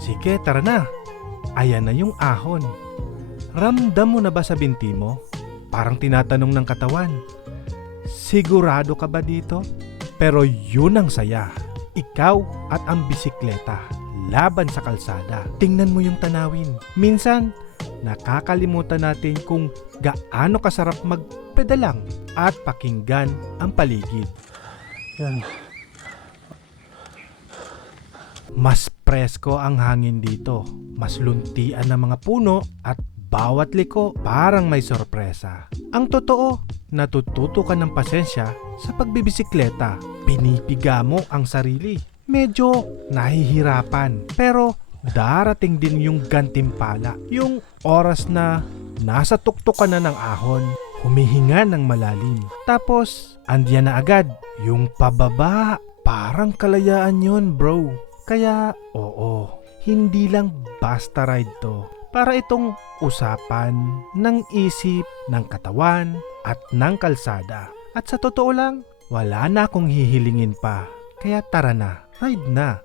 Sige, tara na. Ayan na yung ahon. Ramdam mo na ba sa binti mo? Parang tinatanong ng katawan. Sigurado ka ba dito? Pero yun ang saya. Ikaw at ang bisikleta laban sa kalsada. Tingnan mo yung tanawin. Minsan, nakakalimutan natin kung gaano kasarap magpedalang at pakinggan ang paligid. Yan. Mas presko ang hangin dito. Mas luntian ng mga puno at bawat liko parang may sorpresa. Ang totoo, natututo ka ng pasensya sa pagbibisikleta. Pinipiga mo ang sarili. Medyo nahihirapan, pero darating din yung gantimpala. Yung oras na nasa tuktok ka na ng ahon, humihinga ng malalim. Tapos, andiyan na agad yung pababa. Parang kalayaan yun, bro. Kaya, oo, hindi lang basta ride to. Para itong usapan ng isip, ng katawan, at ng kalsada. At sa totoo lang, wala na akong hihilingin pa. Kaya tara na, ride na.